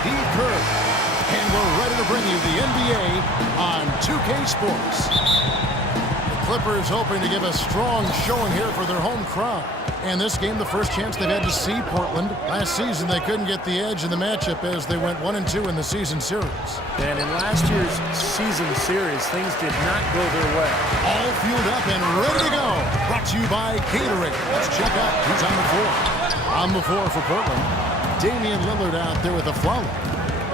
Steve Kerr. And we're ready to bring you the NBA on 2K Sports. The Clippers hoping to give a strong showing here for their home crowd. And this game, the first chance they've had to see Portland. Last season, they couldn't get the edge in the matchup as they went 1-2 in the season series. And in last year's season series, things did not go their way. All fueled up and ready to go. Brought to you by Gatorade. Let's check out who's on the floor. On the floor for Portland, Damian Lillard out there with a foul.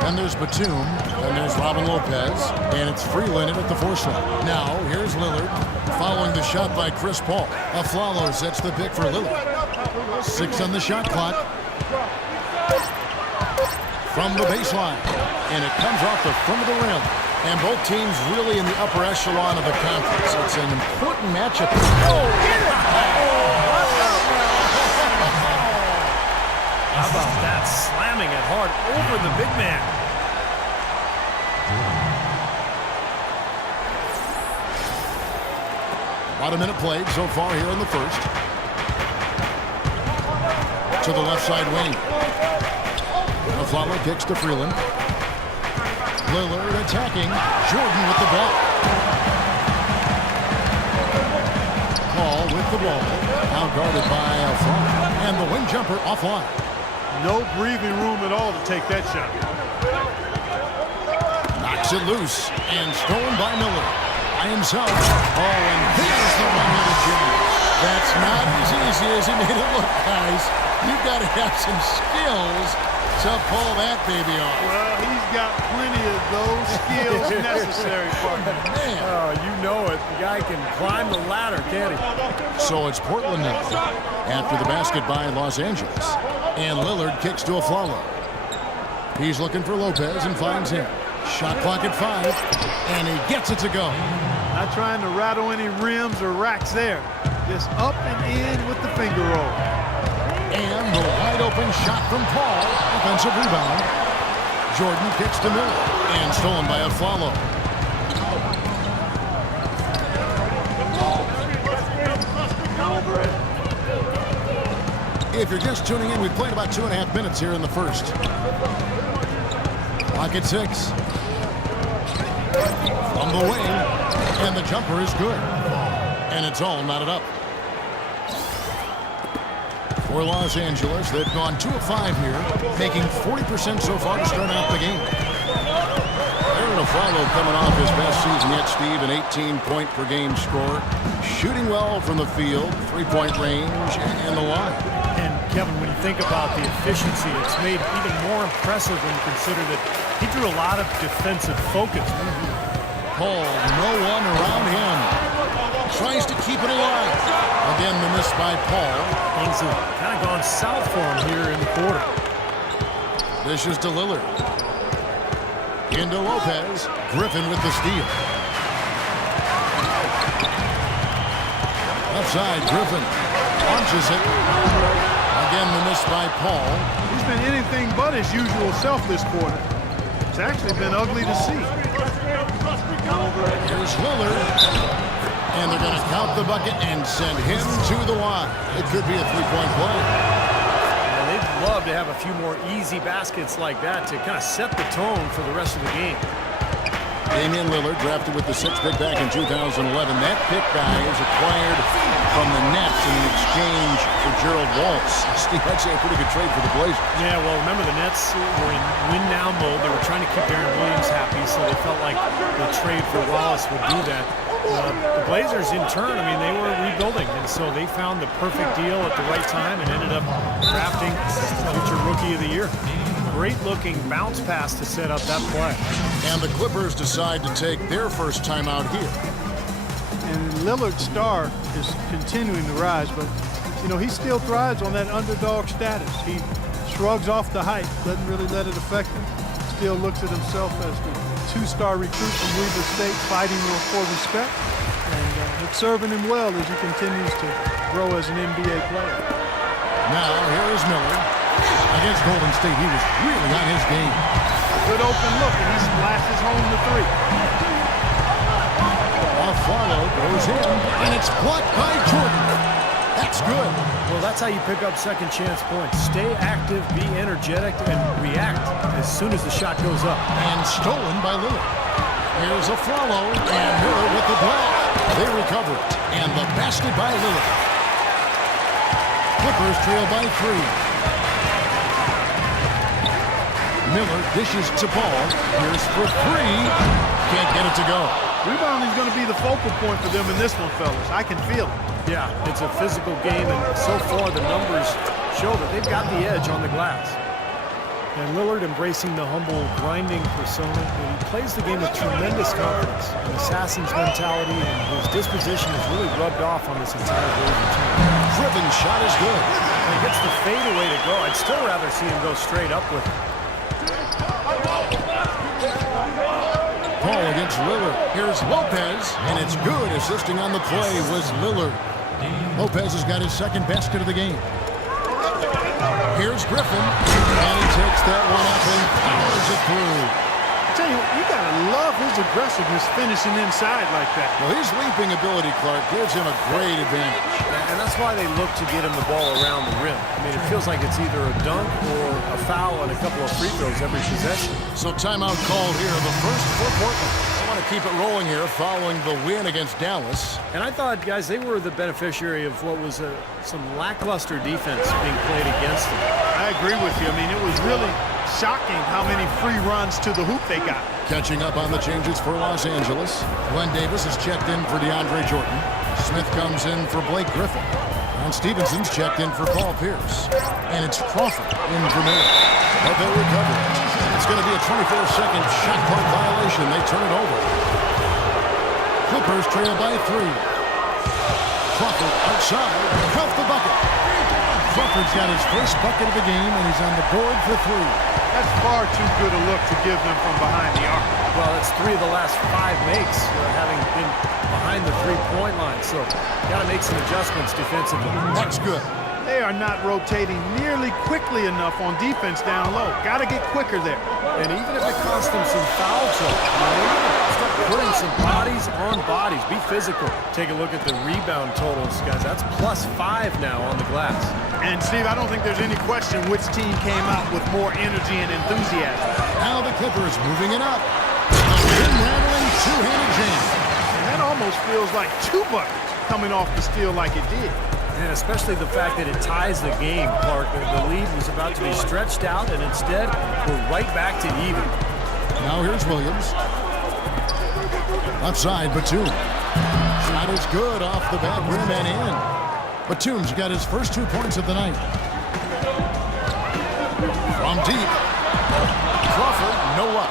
Then there's Batum, and there's Robin Lopez, and it's Freeland at the 4 slot. Now, here's Lillard, following the shot by Chris Paul. Aflalo sets the pick for Lillard. 6 on the shot clock. From the baseline, and it comes off the front of the rim. And both teams really in the upper echelon of the conference. It's an important matchup. How about that, slamming it hard over the big man. About a minute played so far here in the first. To the left side wing. Aflalo kicks to Freeland. Lillard attacking. Jordan with the ball. Paul with the ball. Now guarded by Aflalo. And the wing jumper offline. No breathing room at all to take that shot. Knocks it loose and stolen by Miller. By himself. Oh, and there's the one-handed jam. That's not as easy as he made it look, guys. You've got to have some skills to pull that baby off. Well, he's got plenty of those skills necessary, partner. Man. Oh, you know it. The guy can climb the ladder, can't he? So it's Portland now. After the basket by Los Angeles. And Lillard kicks to Aflalo. He's looking for Lopez and finds him. Shot clock at 5. And he gets it to go. Not trying to rattle any rims or racks there. Just up and in with the finger roll. And the wide open shot from Paul. Offensive rebound. Jordan kicks to Miller. And stolen by Aflalo. If you're just tuning in, we've played about 2.5 minutes here in the first. Clock at 6. From the wing. And the jumper is good. And it's all knotted up. For Los Angeles, they've gone 2 of 5 here, making 40% so far to start out the game. Aaron Aflalo coming off his best season yet, Steve, an 18-point-per-game score. Shooting well from the field, 3-point range, and the line. And, Kevin, when you think about the efficiency, it's made even more impressive when you consider that he drew a lot of defensive focus. Paul, no one around him. Tries to keep it alive. Again, the miss by Paul. Things have kind of gone south for him here in the quarter. This is to Lillard. Into Lopez. Griffin with the steal. Left side, Griffin launches it. Again, the miss by Paul. He's been anything but his usual self this quarter. It's actually been ugly to see. Here's Lillard. And they're going to count the bucket and send him to the line. It could be a 3-point play. And they'd love to have a few more easy baskets like that to kind of set the tone for the rest of the game. Damian Lillard, drafted with the 6th pick back in 2011. That pick guy is acquired from the Nets in exchange for Gerald Waltz. Steve, I'd say a pretty good trade for the Blazers. Yeah, well, remember the Nets were in win-now mode. They were trying to keep Aaron Williams happy, so they felt like the trade for Wallace would do that. The Blazers, in turn, I mean, they were rebuilding, and so they found the perfect deal at the right time and ended up drafting future Rookie of the Year. Great-looking bounce pass to set up that play. And the Clippers decide to take their first time out here. And Lillard's star is continuing to rise, but, you know, he still thrives on that underdog status. He shrugs off the hype, doesn't really let it affect him. Still looks at himself as the 2-star recruit from Weber State, fighting for respect, and it's serving him well as he continues to grow as an NBA player. Now, here is Miller. Against Golden State, he was really on his game. Good open look, and he splashes home the 3. Aflalo goes in, and it's blocked by Jordan. That's good. Well, that's how you pick up second chance points. Stay active, be energetic, and react as soon as the shot goes up. And stolen by Lillard. Here's a follow, and Miller with the block. They recover it, and the basket by Lillard. Clippers trail by 3. Miller dishes to Paul. Here's for 3. Can't get it to go. Rebounding is going to be the focal point for them in this one, fellas. I can feel it. Yeah, it's a physical game, and so far the numbers show that they've got the edge on the glass. And Lillard embracing the humble, grinding persona. And he plays the game with tremendous confidence. An assassin's mentality and his disposition has really rubbed off on this entire Blazers team. Driven shot is good. When he gets the fadeaway to go, I'd still rather see him go straight up with it. Paul against Lillard. Here's Lopez, and it's good. Assisting on the play was Lillard. Lopez has got his second basket of the game. Here's Griffin, and he takes that one up and powers it through. I tell you, you got to love his aggressiveness finishing inside like that. Well, his leaping ability, Clark, gives him a great advantage. And that's why they look to get him the ball around the rim. I mean, it feels like it's either a dunk or a foul and a couple of free throws every possession. So timeout called here, the first for Portland. I want to keep it rolling here following the win against Dallas. And I thought, guys, they were the beneficiary of what was some lackluster defense being played against them. I agree with you. I mean, it was really shocking how many free runs to the hoop they got. Catching up on the changes for Los Angeles. Glenn Davis is checked in for DeAndre Jordan. Smith comes in for Blake Griffin. And Stevenson's checked in for Paul Pierce. And it's Crawford in for Miller. But they'll recover it. It's going to be a 24-second shot clock violation. They turn it over. Clippers trail by 3. Crawford outside. Cuff the bucket. Crawford's got his first bucket of the game, and he's on the board for 3. That's far too good a look to give them from behind the arc. Well, it's 3 of the last 5 makes, having been behind the three-point line. So, got to make some adjustments defensively. That's good. They are not rotating nearly quickly enough on defense down low. Got to get quicker there. And even if it costs them some foul trouble, start putting some bodies on bodies. Be physical. Take a look at the rebound totals, guys. That's +5 now on the glass. And, Steve, I don't think there's any question which team came out with more energy and enthusiasm. Now the Clippers moving it up. A rim-rattling two-handed jam. And that almost feels like 2 buckets coming off the steal like it did. And especially the fact that it ties the game, Clark. The lead was about to be stretched out, and instead, we're right back to even. Now here's Williams. Outside, Batum. Shot is good off the back rim and in. Batum's got his first 2 points of the night. From deep. Crawford, no luck.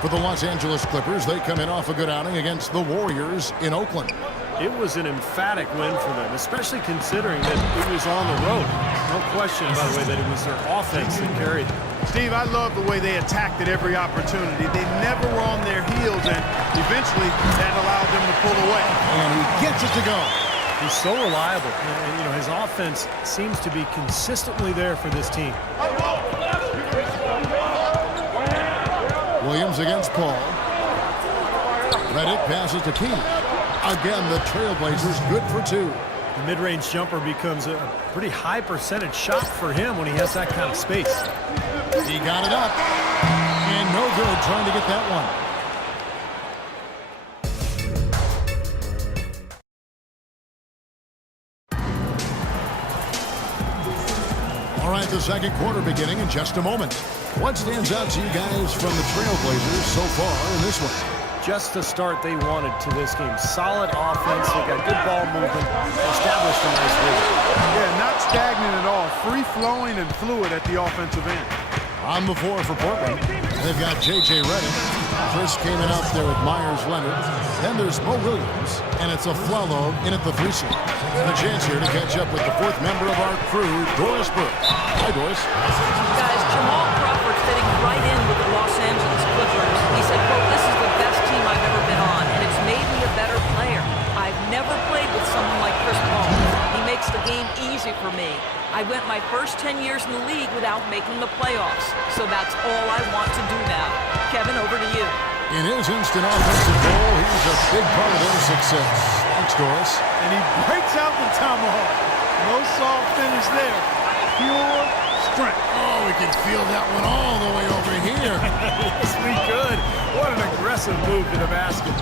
For the Los Angeles Clippers, they come in off a good outing against the Warriors in Oakland. It was an emphatic win for them, especially considering that it was on the road. No question, by the way, that it was their offense that carried them. Steve, I love the way they attacked at every opportunity. They never were on their heels, and eventually that allowed them to pull away. And he gets it to go. He's so reliable. And, you know, his offense seems to be consistently there for this team. Williams against Paul. Redick passes to Keenan. Again, the Trailblazers good for 2. The mid-range jumper becomes a pretty high percentage shot for him when he has that kind of space. He got it up. And no good trying to get that one. All right, the second quarter beginning in just a moment. What stands out to you guys from the Trailblazers so far in this one? Just the start they wanted to this game. Solid offense. They got good ball movement. Established a nice rhythm. Yeah, not stagnant at all. Free-flowing and fluid at the offensive end. On the floor for Portland, they've got J.J. Redick. Chris came in up there with Myers Leonard. Then there's Mo Williams, and it's a Flello in at the 3 slot. And a chance here to catch up with the 4th member of our crew, Doris Burke. Hi, Doris. Guys, Jamal Crawford fitting right in with the Los Angeles Clippers. He said, quote, "This is the best team I've ever been on, and it's made me a better player. I've never played with someone like Chris Paul. He makes the game easy for me. I went my first 10 years in the league without making the playoffs, so that's all I want to do now." Kevin, over to you. In his instant offensive goal, he's a big part of their success. Thanks, Doris. And he breaks out the tomahawk. No soft finish there. Pure strength. Oh, we can feel that one all the way over here. Yes, we could. What an aggressive move to the basket.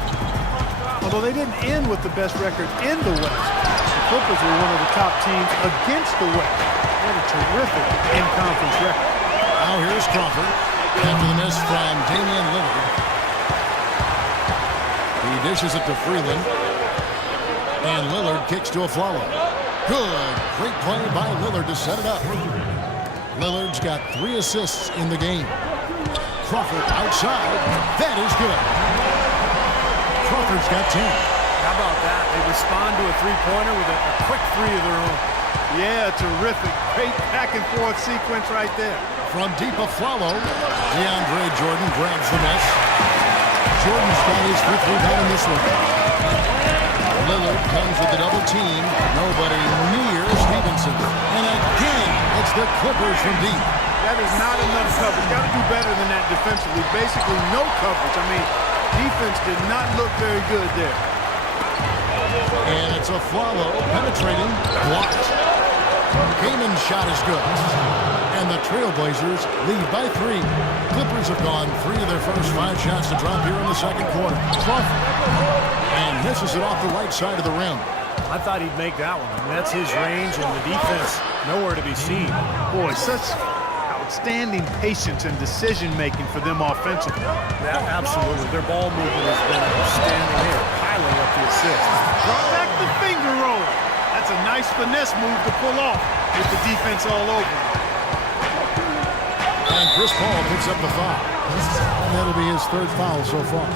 Although they didn't end with the best record in the West, the Clippers were one of the top teams against the West. What a terrific in-conference record. Now here's Crawford after the miss from Damian Lillard. He dishes it to Freeland. And Lillard kicks to Afflalo. Good. Great play by Lillard to set it up. Lillard's got 3 assists in the game. Crawford outside. That is good. Crawford's got 10. How about that? They respond to a three-pointer with a quick three of their own. Yeah, terrific. Great back-and-forth sequence right there. From deep Afflalo, DeAndre Jordan grabs the miss. Jordan's got his 5th rebound in this one. Lillard comes with the double team. Nobody near Stevenson. And again, it's the Clippers from deep. That is not enough coverage. Got to do better than that defensively. Basically no coverage. I mean, defense did not look very good there. And it's Afflalo penetrating, blocked. Gaiman's shot is good. And the Trailblazers lead by 3. Clippers have gone 3 of their first 5 shots to drop here in the second quarter. Crawford. And misses it off the right side of the rim. I thought he'd make that one. And that's his range, and the defense nowhere to be seen. Boy, such outstanding patience and decision-making for them offensively. Yeah, absolutely. Their ball movement has been outstanding. They are piling up the assists. Drop back the finger roll. That's a nice finesse move to pull off with the defense all over. And Chris Paul picks up the foul. And that'll be his 3rd foul so far.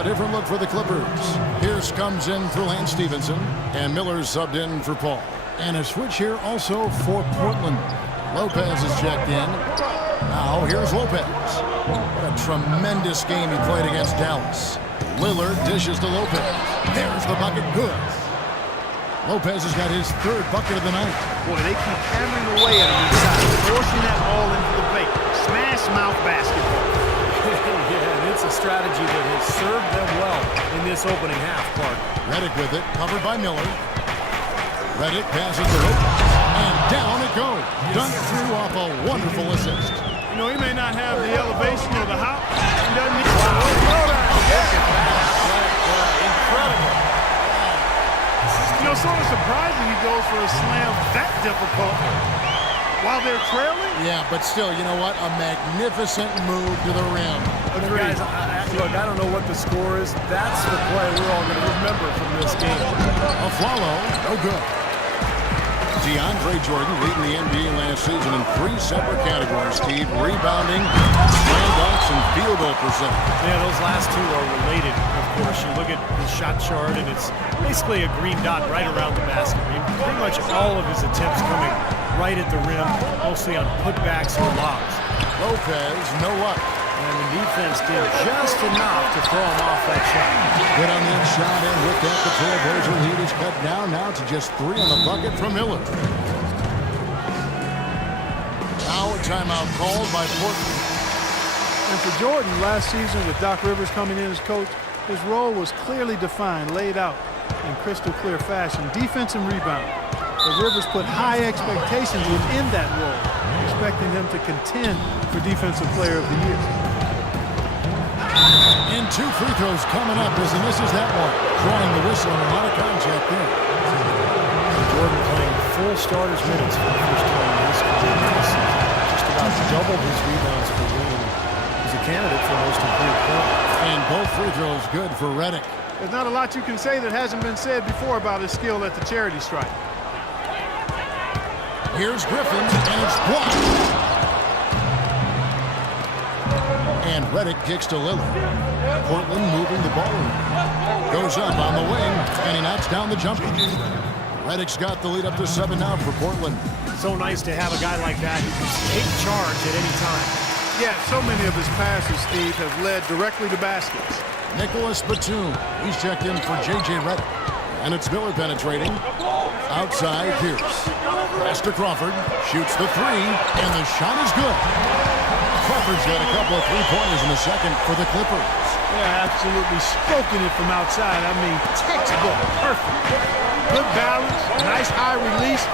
A different look for the Clippers. Pierce comes in for Lance Stevenson. And Miller's subbed in for Paul. And a switch here also for Portland. Lopez is checked in. Now here's Lopez. What a tremendous game he played against Dallas. Lillard dishes to Lopez. There's the bucket. Good. Lopez has got his 3rd bucket of the night. Boy, they keep hammering away at him inside, forcing that ball into the paint. Smash mouth basketball. Yeah, and it's a strategy that has served them well in this opening half, Clark. Redick with it, covered by Miller. Redick passes to Lopez, and down it goes. Dunked through off a wonderful assist. You know, he may not have the elevation or the hop. He doesn't need Look at that athletic play. Incredible. You know, sort of surprising he goes for a slam that difficult while they're trailing. Yeah, but still, you know what? A magnificent move to the rim. Guys, look, I don't know what the score is. That's the play we're all going to remember from this game. Afflalo, no good. DeAndre Jordan leading the NBA last season in 3 separate categories, Steve. Rebounding, slam dunks, and field goal percentage. Yeah, those last 2 are related, of course. You look at his shot chart, and it's basically a green dot right around the basket. I mean, pretty much all of his attempts coming right at the rim, mostly on putbacks or lobs. Lopez, no luck. And the defense did just enough to throw him off that shot. Good on that shot, and with that, the Trailblazer lead is cut down now to just 3 on the bucket from Miller. Now a timeout called by Portland. And for Jordan, last season with Doc Rivers coming in as coach, his role was clearly defined, laid out in crystal clear fashion, defense and rebound. But Rivers put high expectations within that role, expecting him to contend for Defensive Player of the Year. And 2 free throws coming up as he misses that one. Drawing the whistle and a lot of contact there. Jordan playing full starters minutes for the first time in his career this season. Just about doubled his rebounds per game. He's a candidate for most improved player. And both free throws good for Redick. There's not a lot you can say that hasn't been said before about his skill at the charity stripe. Here's Griffin, and it's blocked. And Redick kicks to Lillard. Portland moving the ball around. Goes up on the wing, and he knocks down the jumper. Redick's got the lead up to 7 now for Portland. So nice to have a guy like that who can take charge at any time. Yeah, so many of his passes, Steve, have led directly to baskets. Nicholas Batum, he's checked in for J.J. Redick. And it's Miller penetrating. Outside Pierce. Pass to Crawford. Shoots the three, and the shot is good. Crawford's got a couple of three-pointers in the second for the Clippers. Yeah, absolutely stroking it from outside. I mean, textbook, perfect. Good balance, nice high release,